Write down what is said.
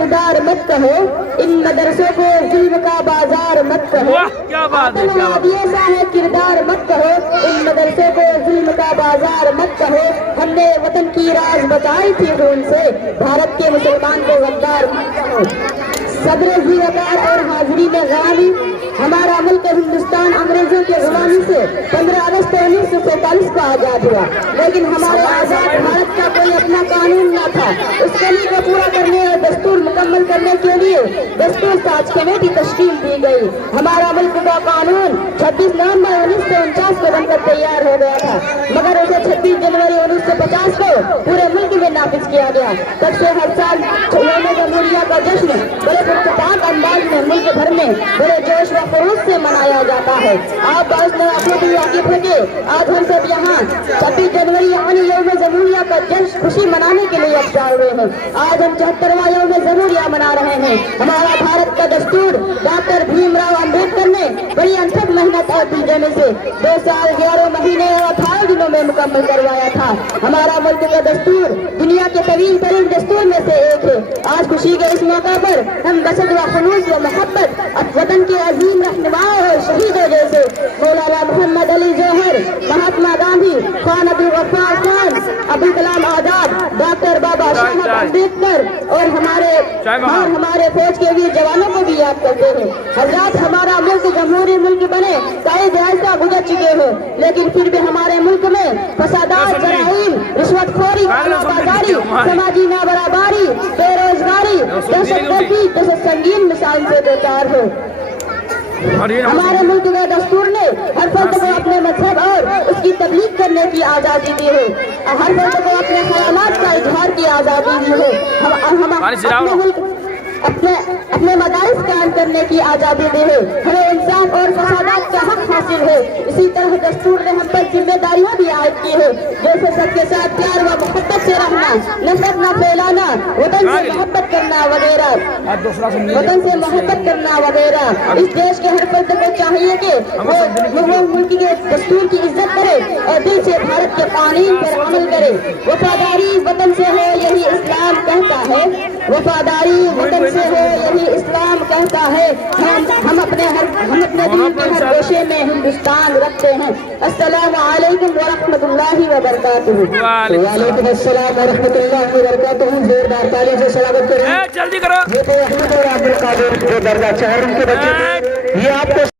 किरदार मत कहो, इन मदरसों को जुल्म का बाजार मत कहो। क्या बात है, क्या बात है। ऐसा है किरदार मत कहो, इन मदरसों को जुल्म का बाजार मत कहो। हमने वतन की राज बचाई थी खून से, भारत के मुसलमान को गद्दार मत कहो। सदर ज़ियादार और हाजिरी में गवामी, हमारा मुल्क हिंदुस्तान अंग्रेजों के गुलामी से 15 अगस्त 1947 को आजाद हुआ, लेकिन हमारे आजाद भारत का कोई अपना कानून न था। उस कमी को पूरा करने और दस्तूर मुकम्मल करने के लिए दस्तूर साज कमेटी तश्कील दी गई। हमारा मुल्क का कानून 26 नवंबर 1949 को बनकर तैयार हो गया था, मगर उसे 26 जनवरी 1950 को पूरे मुल्क में नाफिज किया गया। तब से हर साल यौम जमहूरिया का जश्न बड़े पुरतपाक अंदाज में मुल्क भर में बड़े जोश व खरूश से मनाया जाता है। आप बाइस भी वाकिफ है कि आज हम सब यहाँ 26 जनवरी यानी यौम जमहूरिया का जश्न खुशी मनाने के लिए इकट्ठा हुए हैं। आज हम 74वां यौम जमहूरिया मना रहे हैं। हमारा भारत का दस्तूर डॉक्टर भीमराव अम्बेडकर ने बड़ी अनथक मेहनत और दिलजमी से 2 साल 11 महीने और 18 दिनों में मुकम्मल करवाया था। हमारा मुल्क का दस्तूर दुनिया के तवील तरीन दस्तूर में से एक है। आज खुशी के इस मौका पर हम बसत व खुलूस व मोहब्बत वतन के अजीम रहनुमाओं और शहीदों जैसे मौलाना मोहम्मद अली जौहर, महात्मा गांधी, खान अब्दुल गफ्फार खान, अब्दुल कलाम आजाद, डॉक्टर बाबा साहब अम्बेडकर और हमारे फौज के वीर जवानों को भी याद करते हैं। हजरात, हमारा मुल्क जमहूरी मुल्क बने कई दहाइयाँ गुजर चुके हैं, लेकिन फिर भी हमारे मुल्क में फसादात, जराइम, रिश्वतखोरी, कालाबाजारी, समाजी नाबराबरी, बेरोजगारी, दहशतगर्दी जैसे संगीन मिसाल से बेकार हो। हमारे मुल्क के दस्तूर ने हर फर्द को अपने मजहब और उसकी तबलीग करने की आज़ादी दी है। हर फर्द को अपने ख्यालात का इजहार की आज़ादी दी है। हम अपने मदारिस कायम करने की आज़ादी दी है। हमें इंसान और फसादात का हक हासिल है। इसी तरह दस्तूर ने हम पर जिम्मेदारियाँ भी आयद की है, जैसे सबके साथ प्यार व मोहब्बत से रहना, नफरत न फैलाना, वतन से मोहब्बत करना वगैरह, इस देश के हर फर्द को चाहिए कि वो मुल्क के दस्तूर की इज्जत करे और दिल से भारत के कानून पर अमल करे। वफादारी वतन से हो यही इस्लाम कहता है, वफादारी वतन से हो यही इस्लाम कहता है। हम अपने दीन के हर गोशे में हिंदुस्तान रखते हैं। अस्सलामु अलैकुम व रहमतुल्लाहि व बरकातुहू। वालेकुम अस्सलाम व रहमतुल्लाहि व बरकातुहू। जोरदार ताली से स्वागत करें। जल्दी करो। ये तो अहमद और अब्दुल कादिर के दरगाह शहर के बच्चे, ये आपको